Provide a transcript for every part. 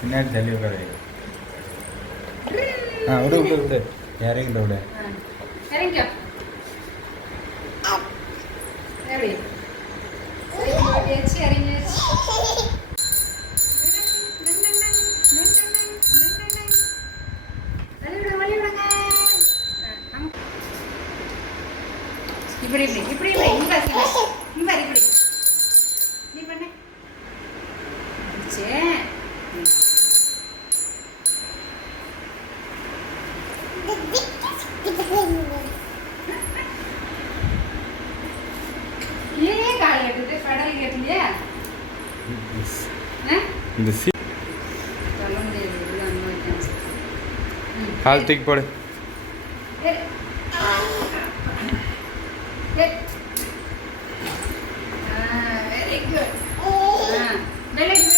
പിന്നെ ജല്ലിയൊക്കെ ആ ഉണ്ട് ഉണ്ട് ഉണ്ട് ഉണ്ട് ഇവിടെ ഇവിടെ ഇവിടെ. ഇവിടെ. ഇവിടെ ഇവിടെ ഇവിടെ ഇവിടെ ഇവിടെ ഇവിടെ ഇവിടെ ഇവിടെ ഇവിടെ ഇവിടെ ഇവിടെ ഇവിടെ ഇവിടെ ഇവിടെ ഇവിടെ ഇവിടെ ഇവിടെ இந்த சி கால் தூக்கி போடு. வெரி குட்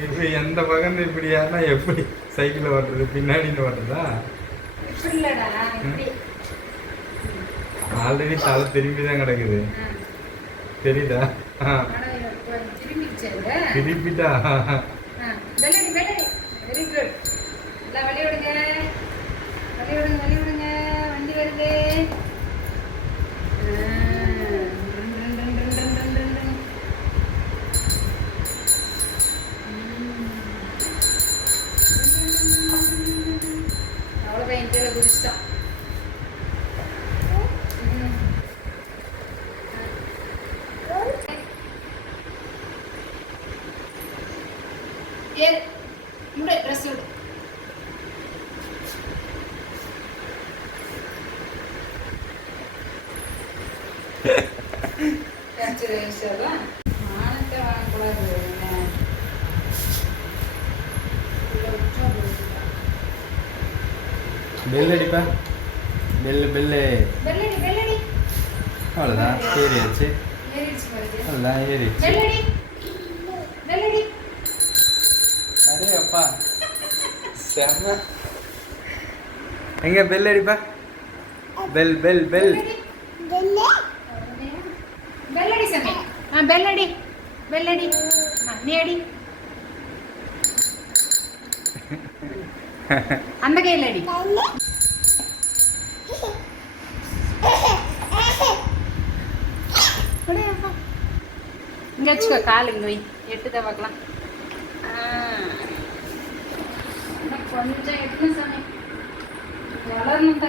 இப்போ எந்த பக்கம் இப்படி யாருன்னா எப்படி சைக்கிள் ஓட்டுறது பின்னாடின்னு ஓட்டுறதா. ஆல்ரெடி தலை திரும்பி தான் கிடக்குது. தெரியுதா? ஆ, எல்லாம் வெளியே விடுங்க. வெளியே விடுங்க வெளியே விடுங்க. வண்டி வருது. அவ்வளோதான் என் பேரை குடிச்சிட்டான். ஏ முடி ட்ரெஸ் விடு. கேப்சர் ஆயிடுச்சாதான் மானத்தை வாங்கக்கூடாது பெல் அடிப்பா. பெல்லு பெல்லு அவ்வளோதான் ஏறியாச்சு அவ்வளோதான் ஏறிடுச்சு. அடே அப்பா. செம்ம எங்க பெல் அடிப்பா? பெல் பெல் பெல் ಬೆಲ್ಲಡಿ ಸಂತೆ ಹಾಂ ಬೆಲ್ಲಡಿ ಬೆಲ್ಲಡಿ ಹಾಂ ನೇಡಿ అందగా వెళ్ళాడి. ఇంకొచ్చుకో కాలు ఇంక ఎట్టుదా పక్కల కొంచెం ఎట్టిన సమయం ఎవరు ఉంటా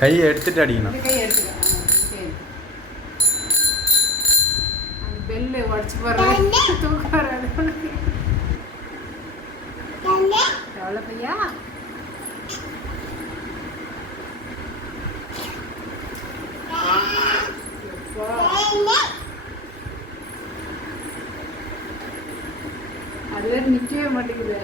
கையை எடுத்துட்டு அடிக்கணும். கையை எடுத்துக்கலாம் அந்த பெல்லு உடச்சு போடுறது தூக்க வராது எவ்வளோ பையா? அது வேறு நிற்கவே மாட்டேங்குது.